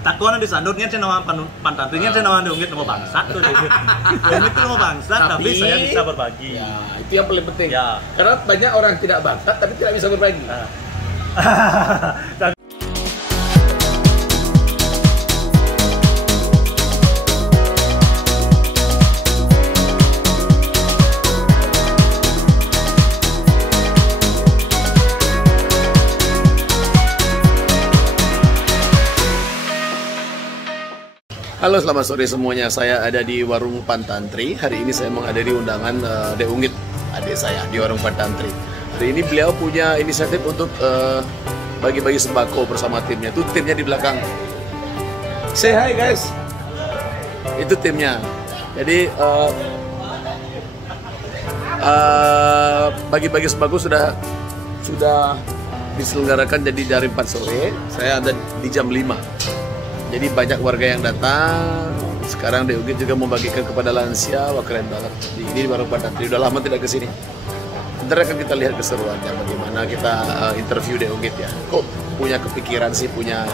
Takuan di Sanur nya nama Pantantri nya nama Deunggit nama bangsat tuh. Deunggit itu nama bangsat tapi saya bisa berbagi. Ya, itu yang paling penting. Ya. Karena banyak orang tidak bangsat tapi tidak bisa berbagi. Halo, selamat sore semuanya. Saya ada di Warung Pantantri. Hari ini saya menghadiri undangan Deunggit, adik saya, di Warung Pantantri. Hari ini beliau punya inisiatif untuk bagi-bagi sembako bersama timnya. Itu timnya di belakang. Say hi guys. Itu timnya. Jadi bagi-bagi sembako sudah diselenggarakan jadi dari 4 sore. Saya ada di jam 5. Jadi banyak warga yang datang. Sekarang Deunggit juga membagikan kepada lansia. Wah, keren banget. Ini di Warung Pantantri. Udah lama tidak kesini. Bentar akan kita lihat keseruannya. Bagaimana kita interview Deunggit ya. Kok punya kepikiran sih, punya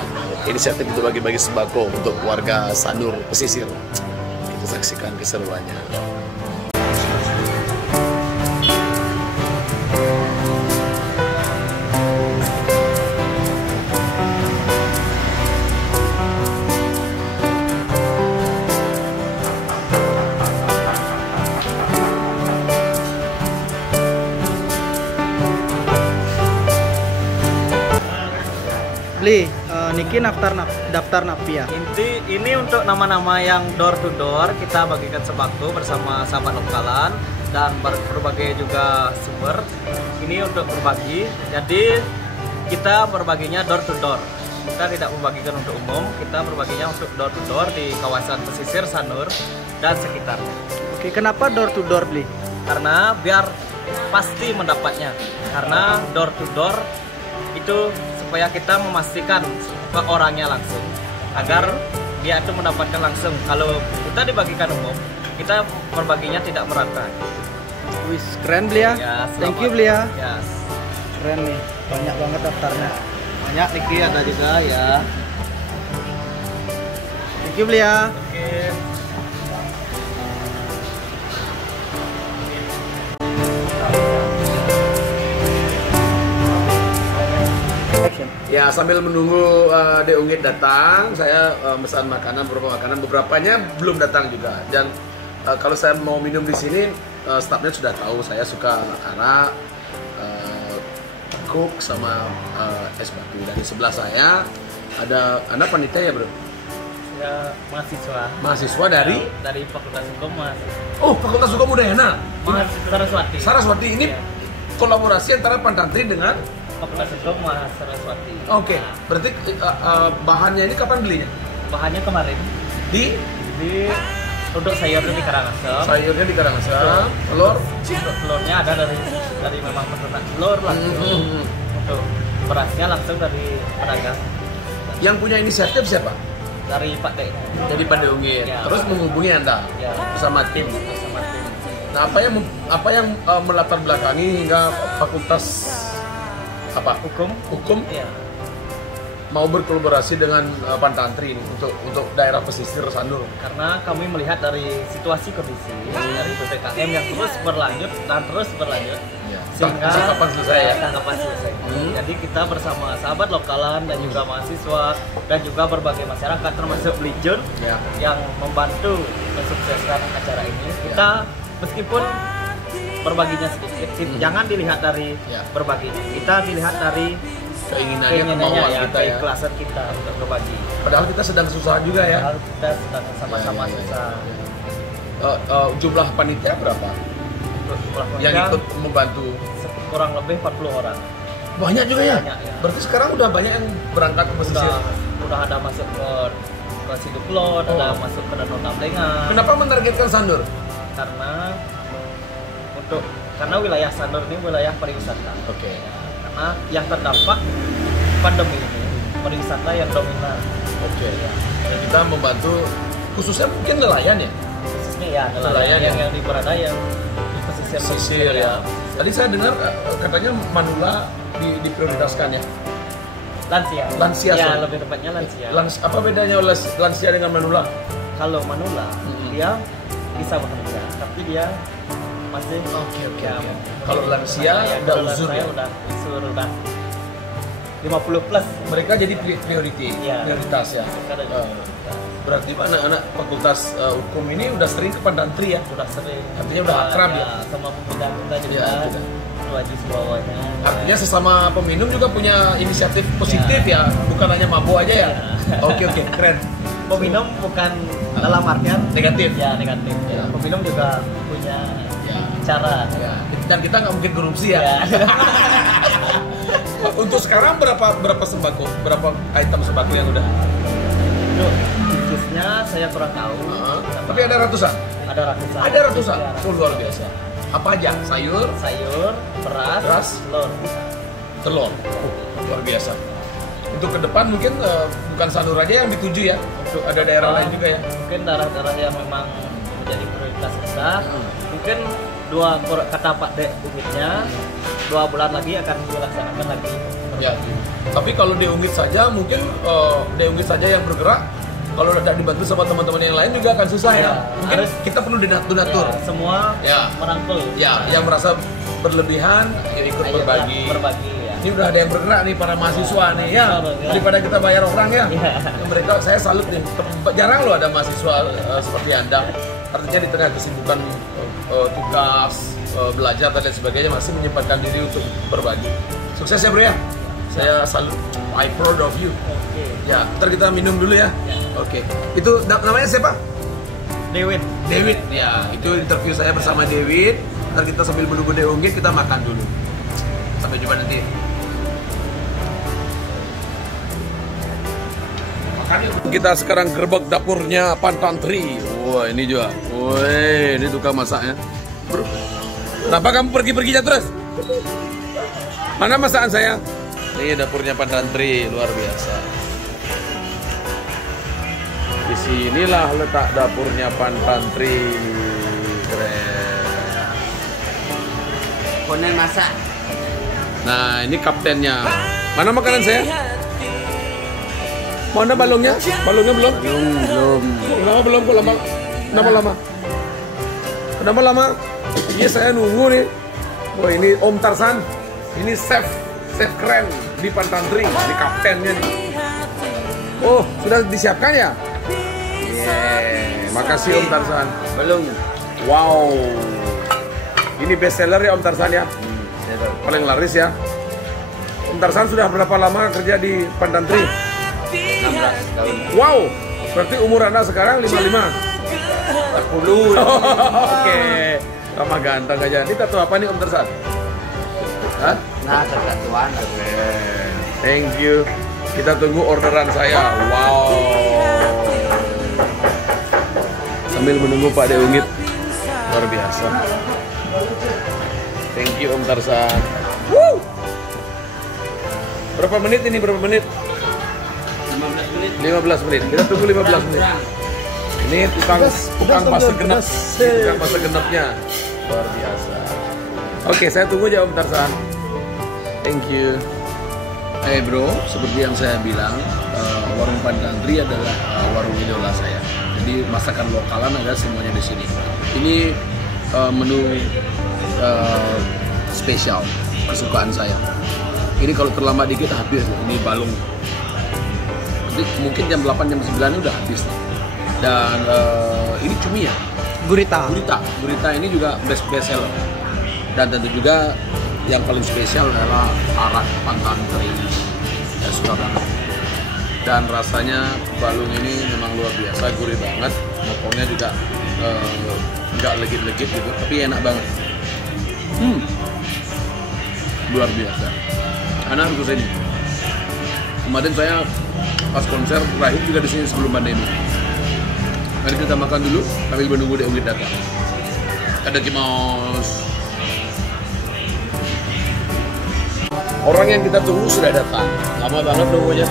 inisiatif untuk bagi-bagi sembako untuk warga Sanur pesisir. Kita saksikan keseruannya. Niki daftar Napia. Ini untuk nama-nama yang door to door kita bagikan sembako bersama sahabat lokalan dan berbagai juga sumber. Ini untuk berbagi. Jadi kita berbaginya door to door. Kita tidak membagikan untuk umum, kita berbaginya untuk door to door di kawasan pesisir Sanur dan sekitarnya. Oke, kenapa door to door, Bli? Karena biar pasti mendapatnya. Karena door to door itu supaya kita memastikan ke orangnya langsung agar dia itu mendapatkan langsung. Kalau kita dibagikan umum, kita berbaginya tidak merata. Wis, keren Bli ya. Thank you Bli ya. Yes. Keren nih, banyak banget daftarnya. Banyak Niki ada juga ya. Thank you Bli ya. Oke. Ya, sambil menunggu Deunggit datang, saya pesan makanan, beberapanya belum datang juga. Dan kalau saya mau minum di sini, stafnya sudah tahu saya suka arak, Coke sama es batu. Dan di sebelah saya ada anak panitia ya bro? Ya, mahasiswa. Mahasiswa dari? Dari Fakultas Hukum Mas. Oh, Fakultas Hukum Udayana. Saraswati. Saraswati ini Ya. Kolaborasi antara Pantantri dengan Fakultas Hukum Mas Saraswati. Oke, berarti bahannya ini kapan belinya? Bahannya kemarin Di untuk sayurnya di Karangasem. sayurnya di Karangasem, telur. Untuk telurnya ada dari memang peternak telur langsung. Untuk berasnya langsung dari pedagang. Yang punya inisiatif siapa? Dari Pak Dek. Jadi Pak Deunggit. Ya. Terus menghubungi Anda Ya. bersama tim. Bersama tim. Nah, apa yang melatar belakangi hingga fakultas hukum Ya. mau berkolaborasi dengan Pantantri ini untuk daerah pesisir Sanur? Karena kami melihat dari situasi kondisi dari PPKM yang terus berlanjut dan terus berlanjut. Ya. Sehingga kapan selesai ya? kapan selesai. Jadi kita bersama sahabat lokalan dan juga mahasiswa dan juga berbagai masyarakat termasuk Belijun Ya. yang membantu mensukseskan acara ini. Kita meskipun berbaginya sedikit, jangan dilihat dari Ya. berbagi. Kita dilihat dari Keinginannya, kemauan ya, kita ya. keikhlasan kita untuk berbagi. Padahal kita sedang susah juga ya. Padahal kita sedang sama-sama Ya. susah. Jumlah panitia berapa? Yang ikut membantu? Kurang lebih 40 orang. Banyak juga ya? Banyak, ya. Berarti sekarang udah banyak yang berangkat ke pesisir. Udah ada masuk ke Siduklon, ada masuk ke Danau Tamlengan. Kenapa menargetkan Sanur? Karena wilayah Sanur ini wilayah pariwisata. Oke. Karena yang terdampak pandemi ini pariwisata yang dominan. Oke. Dan kita membantu khususnya mungkin nelayan ya. Khususnya ya Nelayan yang ya. di Baradaya di pesisir ya. Tadi saya dengar katanya Manula diprioritaskan ya. Lansia. Lansia, Ya, sorry. lebih tepatnya lansia. Apa bedanya lansia dengan manula? Kalau manula, dia bisa bekerja, tapi dia masih Oke. ya, Kalau lansia ya, udah kalau uzur lansia ya? udah uzur, udah 50 plus. Mereka jadi prioritas ya. Mereka ada Eh, berarti anak-anak fakultas hukum ini udah sering ke Pandantri ya? udah sering. Artinya udah akrab ya? Sama pembina kita juga. Ya, juga. Waju bawahnya. Artinya sesama peminum juga punya inisiatif positif ya, bukan hanya mabuk aja ya? Oke, keren. Peminum bukan dalam artian Negatif. ya negatif. Ya. Peminum juga punya Ya. cara. Ya. Dan kita nggak mungkin korupsi ya. Ya. Untuk sekarang berapa sembako? Berapa item sembako yang udah? Itu khususnya saya kurang tahu. Tapi ada ratusan. Ada ratusan. Ada ratusan. Ya, Oh, luar biasa. Apa aja? Sayur, sayur, beras, telur. telur. Luar biasa. Untuk ke depan mungkin bukan Sanur aja yang dituju ya. Untuk ada daerah lain juga ya. Mungkin daerah-daerah yang memang menjadi prioritas kita. Mungkin kata Pak Dek Unitnya 2 bulan lagi akan dilaksanakan lagi. Ya. Tapi kalau di Unggit saja mungkin di Unggit saja yang bergerak. Kalau tidak dibantu sama teman-teman yang lain juga akan susah ya. Mungkin kita perlu diatur. Ya, semua Ya. merangkul. Ya, yang merasa berlebihan ya ikut Ayolah, berbagi. berbagi ya. Ini udah ada yang bergerak nih para mahasiswa nih ya. Bergerak. Daripada kita bayar orang ya. Iya. Mereka saya salut nih. Jarang loh ada mahasiswa seperti Anda. Artinya di tengah kesibukan tugas, belajar dan lain sebagainya masih menyempatkan diri untuk berbagi. Sukses ya, Bro ya. Saya salut. I proud of you. Oke. Ya, ntar kita minum dulu ya. Ya. Oke. Itu namanya siapa? Dewit. David. Ya, itu interview saya bersama David. Ntar kita sambil menunggu Deonggit kita makan dulu. Sampai jumpa nanti. Makan yuk. Kita sekarang gerbek dapurnya Pantantri. Wah, ini juga. Woi, ini tukang masaknya. Bro, kenapa kamu pergi-pergi terus? Mana masakan saya? Ini dapurnya Pantantri, luar biasa. Di sinilah letak dapurnya Pantantri. Keren. Konen masak. Nah, ini kaptennya. Mana makanan saya? Mana balongnya? Balongnya belum? Belum. Kenapa belum? Kok lama? Kenapa lama? Kenapa lama? Iya, saya nunggu nih. Oh, ini Om Tarsan. Ini chef keren di Pantantri. Ini kaptennya nih. Oh, sudah disiapkan ya? Yeah. Makasih Om Tarsan. Belum. Wow. Ini best seller ya Om Tarsan ya? Paling laris ya. Om Tarsan sudah berapa lama kerja di Pantantri? 16 tahun. Wow. Berarti umur Anda sekarang 55. 10. Oke. Sama ganteng aja. Ini tato apa nih Om Tarsan? Hah? Nah, kesatuan. Thank you. Kita tunggu orderan saya. Wow. Sambil menunggu Pak Deunggit. Luar biasa. Thank you Om Tarsan. Woo! Berapa menit ini? Berapa menit? 15 menit. 15 menit. Kita tunggu 15 menit. Ini tukang pasta genep. Ini tukang pasta genepnya. Luar biasa. Oke, saya tunggu aja Om Tarsan. Thank you. Hey bro, seperti yang saya bilang, warung Pantantri adalah warung idola saya. Jadi masakan lokalan ada semuanya di sini. Ini menu spesial kesukaan saya. Ini kalau terlambat dikit habis. Ini balung. Jadi mungkin jam 8 jam 9 ini udah habis. Dan ini cumi ya. Gurita. Gurita ini juga best seller. Dan tentu juga yang paling spesial adalah arak Pantantri. Ya, suka banget. Dan rasanya balung ini memang luar biasa, gurih banget. Mokongnya juga nggak legit-legit gitu, tapi enak banget. Luar biasa. Anak harus kesini. Kemarin saya pas konser terakhir juga di sini sebelum pandemi. Mari kita makan dulu sambil menunggu Deunggit datang. Itadakimasu. Orang yang kita tunggu sudah datang. Lama banget nunggunya.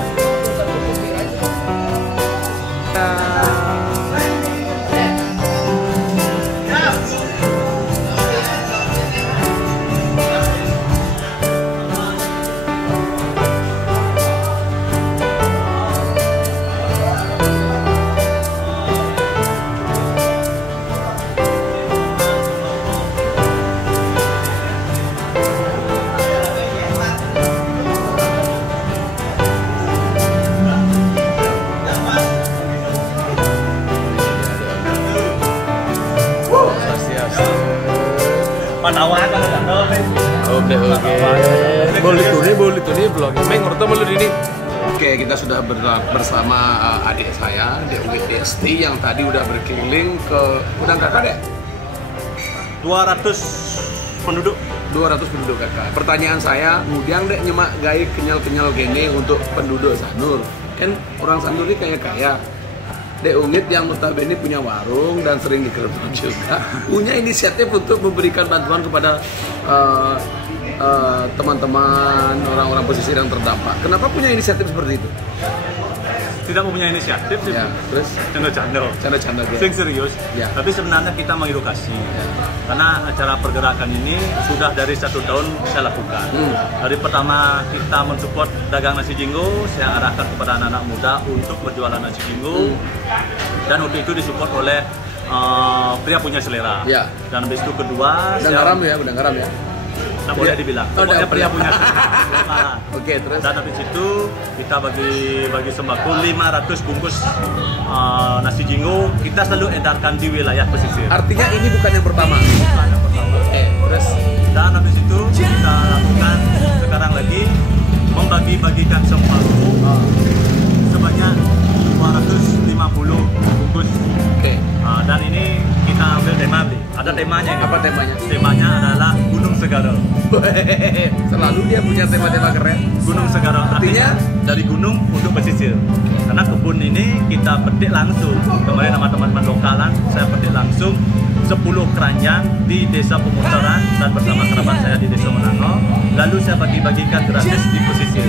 tawa kalau nggak tahu nih. Oke. Boleh tuh nih vlognya. Meng, orto malu ini. Oke, kita sudah bersama adik saya di UGD DST yang tadi udah berkeliling ke Udang Kakak deh. 200 penduduk. 200 penduduk kakak. Pertanyaan saya, mudiang dek nyemak gaya kenyal-kenyal gini untuk penduduk Sanur. Kan orang Sanur ini kaya-kaya. Dek Ungit yang notabene punya warung dan sering dikerebut juga, punya inisiatif untuk memberikan bantuan kepada teman-teman orang-orang pesisir yang terdampak. Kenapa punya inisiatif seperti itu? Tidak mempunyai inisiatif sih. Ya, terus Canda-canda. gitu. Sing serius. Ya. Tapi sebenarnya kita mengedukasi. Karena acara pergerakan ini sudah dari 1 tahun saya lakukan. Dari pertama kita mensupport dagang nasi jinggo, saya arahkan kepada anak-anak muda untuk berjualan nasi jinggo. Dan waktu itu disupport oleh pria punya selera. Ya. Dan habis itu kedua, Udang garam ya. Nggak boleh dibilang. Pokoknya pria punya selera. Oke, terus. Dan habis itu kita bagi sembako 500 bungkus nasi jinggo. Kita selalu edarkan di wilayah pesisir. Artinya ini bukan yang pertama. Oke, terus. Dan habis itu kita lakukan sekarang lagi membagi-bagikan sembako sebanyak 250 bungkus. Oke. Dan ini kita ambil tema nih. Ada temanya. Apa temanya? Temanya adalah Gunung Segara. Selalu dia punya tema-tema keren. Gunung Segara artinya dari gunung untuk pesisir. Karena kebun ini kita petik langsung. Kemarin sama teman-teman lokalan saya petik langsung 10 keranjang di Desa Pemutaran dan bersama kerabat saya di Desa Menango. Lalu saya bagi-bagikan gratis di pesisir.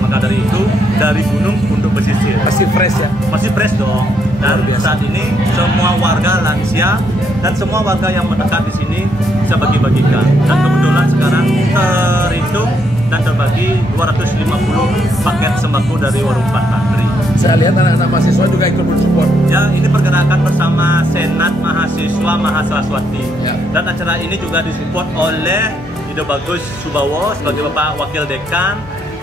Maka dari itu dari gunung untuk pesisir. Masih fresh ya? Masih fresh dong. Dan saat ini semua warga lansia dan semua warga yang mendekat di sini saya bagi-bagikan. Dan kebetulan sekarang terhitung dan terbagi 250 paket sembako dari Warung Pak Tantri. Saya lihat anak-anak mahasiswa juga ikut mensupport. Ya, ini pergerakan bersama Senat Mahasiswa Mahasiswati. Ya. Dan acara ini juga disupport oleh Ide Bagus Subawo sebagai Bapak Wakil Dekan.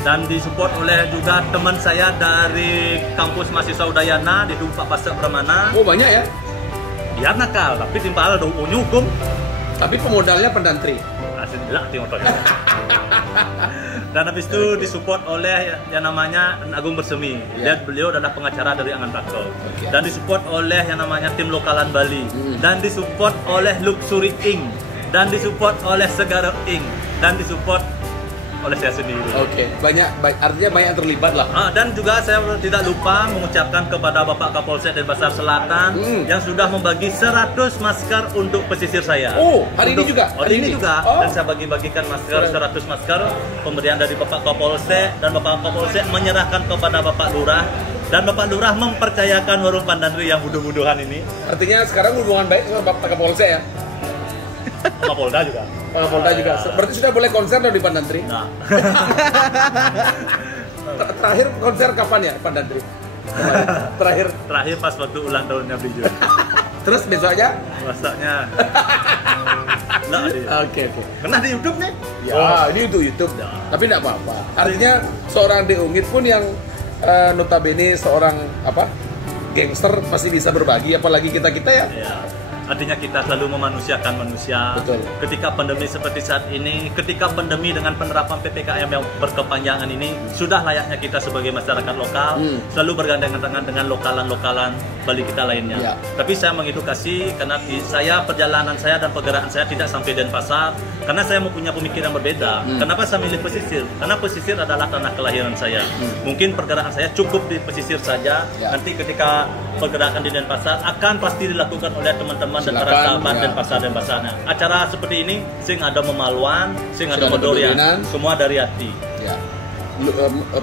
Dan disupport oleh juga teman saya dari kampus mahasiswa Udayana di Dumpak Pasar Pramana. Oh banyak ya? Dia nakal, tapi timpal ada hukum. Tapi pemodalnya pendantri. Aslilah timur Dan habis itu disupport oleh yang namanya Agung Bersemi. Ya. Beliau adalah pengacara dari Angan Tako. Oke. Dan disupport oleh yang namanya tim lokalan Bali. Dan disupport oleh Luxury Ink. Dan disupport oleh Segara Ink. Dan disupport oleh saya sendiri. Oke, artinya banyak yang terlibat lah. Dan juga saya tidak lupa mengucapkan kepada Bapak Kapolsek Denpasar Selatan yang sudah membagi 100 masker untuk pesisir saya. Oh, hari ini juga? Hari ini juga. Oh. Dan saya bagi-bagikan masker, 100 masker pemberian dari Bapak Kapolsek, dan Bapak Kapolsek menyerahkan kepada Bapak Lurah, dan Bapak Lurah mempercayakan Warung Pandandri yang buduh-buduhan ini. Artinya sekarang hubungan baik sama Bapak Kapolsek ya? Kapolda juga. Kapolda juga. Berarti sudah boleh konser dong di Pandantri? Nah. Terakhir konser kapan ya Pandantri? Terakhir pas waktu ulang tahunnya Biju. Terus besoknya? Masaknya. Oke. Pernah di YouTube nih? Ya, ini untuk YouTube. Ya. Tapi tidak apa-apa. Artinya seorang Dek Ungit pun yang notabene seorang gangster pasti bisa berbagi, apalagi kita ya. Ya. Artinya kita selalu memanusiakan manusia. Betul. Ketika pandemi seperti saat ini, ketika pandemi dengan penerapan PPKM yang berkepanjangan ini, sudah layaknya kita sebagai masyarakat lokal selalu bergandengan tangan dengan lokalan-lokalan Bali kita lainnya. Ya. Tapi saya mengedukasi karena perjalanan saya dan pergerakan saya tidak sampai Denpasar karena saya mempunyai pemikiran berbeda. Kenapa saya milih pesisir? Karena pesisir adalah tanah kelahiran saya. Mungkin pergerakan saya cukup di pesisir saja. Ya. Nanti ketika pergerakan di Denpasar akan pasti dilakukan oleh teman-teman dan para sahabat Denpasarnya. Acara seperti ini sing ada memaluan, sing ada medorian, semua dari hati. Ya.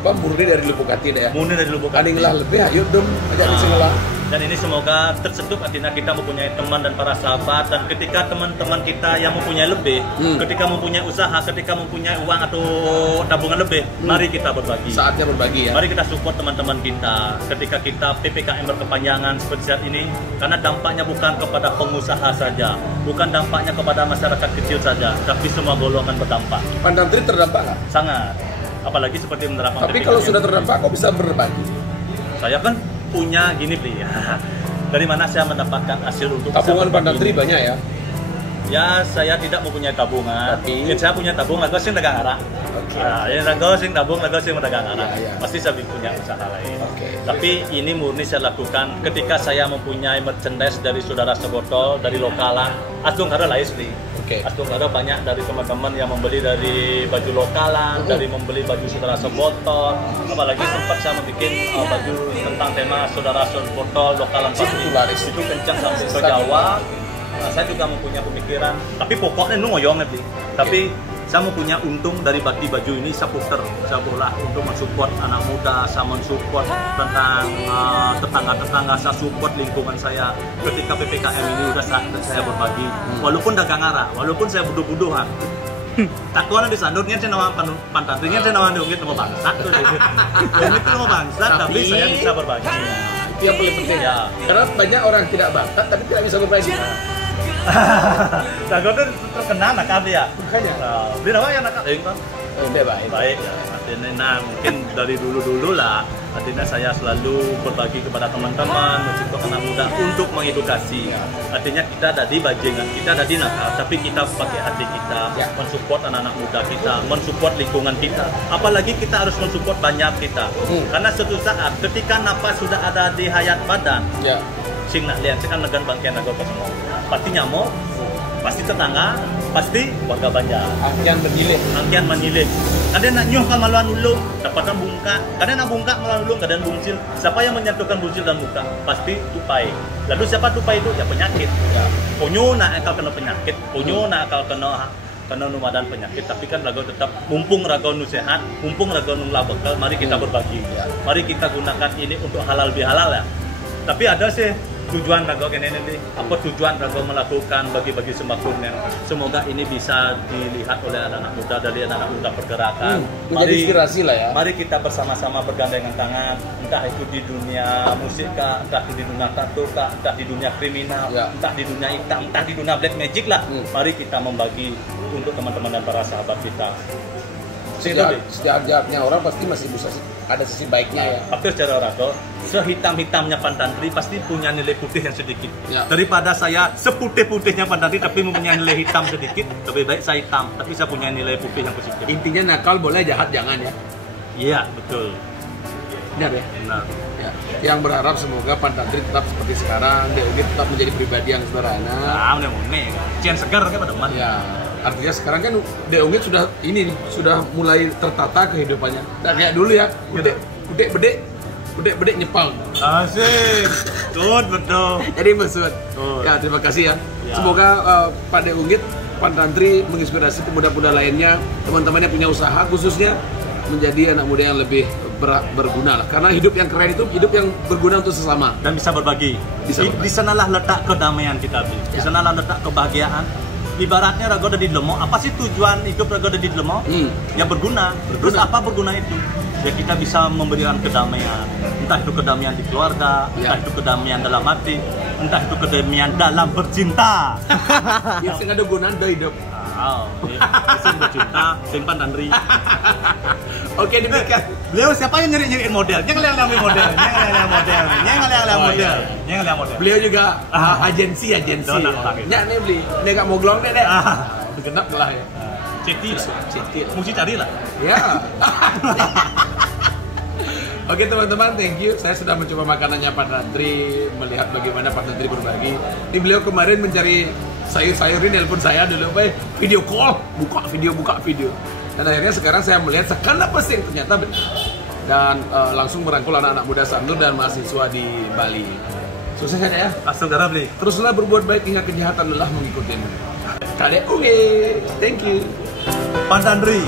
Murni dari lubuk hati deh ya. Murni dari lubuk hati. Adinglah lebih, ayo dong ajak di sini lah. Dan ini semoga tersentuh artinya kita mempunyai teman dan para sahabat, dan ketika teman-teman kita yang mempunyai lebih, ketika mempunyai usaha, ketika mempunyai uang atau tabungan lebih, mari kita berbagi. Saatnya berbagi ya. Mari kita support teman-teman kita ketika kita PPKM berkepanjangan seperti saat ini, karena dampaknya bukan kepada pengusaha saja, bukan dampaknya kepada masyarakat kecil saja, tapi semua golongan berdampak. Pandantri terdampak nggak? Sangat. Apalagi seperti menerapkan Tapi PPKM. kalau sudah terdampak kok bisa berbagi? Saya kan punya gini Bli ya. Dari mana saya mendapatkan hasil untuk Tabungan saya berbagi Pandantri ini? banyak ya? Ya, saya tidak mempunyai tabungan. Tapi- Yang saya punya tabungan, lagu sing dagang arah. Oke. Nah, yang lagu sing tabung, lagu sing dagang arah. Ya, ya. Pasti saya punya usaha lain. Oke. Tapi ini murni saya lakukan ketika saya mempunyai merchandise dari saudara sebotol, dari lokalan. Astung ada lain sih. Oke. Astung ada banyak dari teman-teman yang membeli dari baju lokalan, dari membeli baju saudara sebotol. Apalagi sempat saya membuat baju tentang tema saudara sebotol lokalan Itu laris. itu kencang sampai ke Jawa. Nah, saya juga mempunyai pemikiran, tapi pokoknya nu ngoyong nih. Tapi saya mempunyai untung dari bagi baju ini saya puter, saya bola untuk mensupport anak muda, saya mensupport tentang tetangga-tetangga, saya support lingkungan saya. Ketika PPKM ini udah saya berbagi, walaupun dagang arah, walaupun saya buduh-buduhan. Tak kuana di sandurnya saya nama pantatnya saya nama diungkit nama bangsa tuh. Diungkit nama bangsa, tapi saya bisa berbagi. Itu yang paling penting. Ya. Karena banyak orang tidak bakat tapi tidak bisa berbagi. Nah, gue tuh terkenal nakal ya. Makanya. Dia namanya nakal, kan? Udah baik. Baik ya. Artinya, nah mungkin dari dulu lah. Artinya saya selalu berbagi kepada teman-teman, mencontoh anak muda untuk mengedukasi. Artinya kita ada di bajingan, kita ada di nakal, tapi kita pakai hati kita, Ya. mensupport anak-anak muda kita, mensupport lingkungan kita. Apalagi kita harus mensupport banyak kita. Karena suatu saat ketika napas sudah ada di hayat badan, Ya. sing nak lihat sekarang negan bangkian naga semua pasti nyamuk, pasti tetangga, pasti warga Banjar. Angkian bernilai. Angkian manilih. Kadang nak nyuh maluan ulung, dapatan bungka. Kadang nak bungka maluan ulung, kadang bungcil. Siapa yang menyatukan bungcil dan bungka? Pasti tupai. Lalu siapa tupai itu? Ya penyakit. Ya. Punyo nak akal kena penyakit, punyo nak akal kena numadan penyakit. Tapi kan raga tetap mumpung raga nu sehat, mumpung raga nu labekal, mari kita berbagi. Ya. Mari kita gunakan ini untuk halal bihalal ya. Tapi ada sih tujuan raga kene ini, apa tujuan raga melakukan bagi-bagi sembako-nya. Semoga ini bisa dilihat oleh anak-anak muda dari anak-anak muda pergerakan. Menjadi inspirasi lah ya. Mari kita bersama-sama bergandengan tangan, entah itu di dunia musik kah, entah di dunia tato kah, entah di dunia kriminal, Ya. entah di dunia hitam, entah di dunia black magic lah. Mari kita membagi untuk teman-teman dan para sahabat kita. Setiap jahatnya orang pasti masih bisa ada sisi baiknya ya. Tapi secara raga, sehitam-hitamnya Pantantri pasti punya nilai putih yang sedikit. Ya. Daripada saya seputih-putihnya Pantantri tapi mempunyai nilai hitam sedikit, lebih baik saya hitam tapi saya punya nilai putih yang positif. Intinya nakal boleh, jahat jangan ya. Iya, betul. Benar ya. Benar. Ya. Yang berharap semoga Pantantri tetap seperti sekarang, DOG tetap menjadi pribadi yang sederhana. Nah, mune kan. Cian segar kan pada teman. Ya, artinya sekarang kan DOG sudah ini nih, sudah mulai tertata kehidupannya. Nah, kayak dulu ya, bedek nyepal. Asik. Betul. Jadi besut. Oh. Ya, terima kasih ya. Ya. Semoga Pak Deunggit, Pantantri menginspirasi pemuda-pemuda lainnya, teman-teman yang punya usaha khususnya menjadi anak muda yang lebih berguna lah. Karena hidup yang keren itu hidup yang berguna untuk sesama. Dan bisa berbagi. Bisa berbagi. Di sanalah letak kedamaian kita, Bi. Di sanalah letak kebahagiaan. Ibaratnya raga udah di Delemo, apa sih tujuan hidup raga udah di Delemo? Ya berguna. Terus apa berguna itu? Ya kita bisa memberikan kedamaian. Entah itu kedamaian di keluarga, Ya. entah itu kedamaian dalam hati, entah itu kedamaian dalam bercinta. Ya, sing ada gunaan do hidup. Sing bercinta, sing Pantantri. Oke, demikian. Beliau siapa yang nyari-nyariin model? Jangan lihat model. Beliau juga agensi. Donat orang itu. Nyak nih beli. Ini gak mau glong deh. Genap lah ya. Ceti lah. Citi. Mesti cari lah. Ya. Oke teman-teman, thank you. Saya sudah mencoba makanannya Pantantri, melihat bagaimana Pantantri berbagi. Ini beliau kemarin mencari sayur-sayur, ini nelpon saya dulu, video call, buka video. Dan akhirnya sekarang saya melihat sekali pesing ternyata benar. Dan langsung merangkul anak-anak muda Sandur dan mahasiswa di Bali. Sukses ya. Asal darah beli. Teruslah berbuat baik hingga kejahatan lelah mengikutimu. Kadek Unge, thank you. Pantantri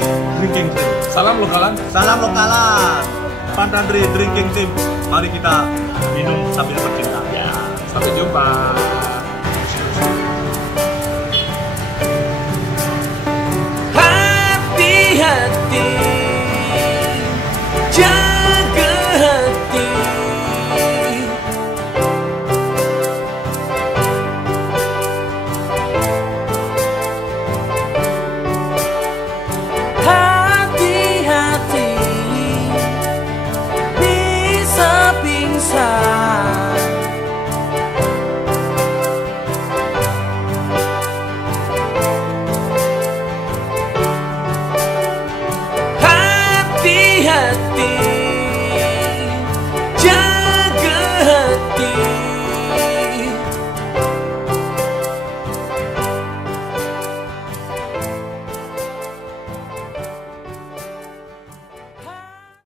Drinking Team. Salam lokalan. Salam lokalan. Pantantri Drinking Team. Mari kita minum sambil bercinta. Sampai jumpa.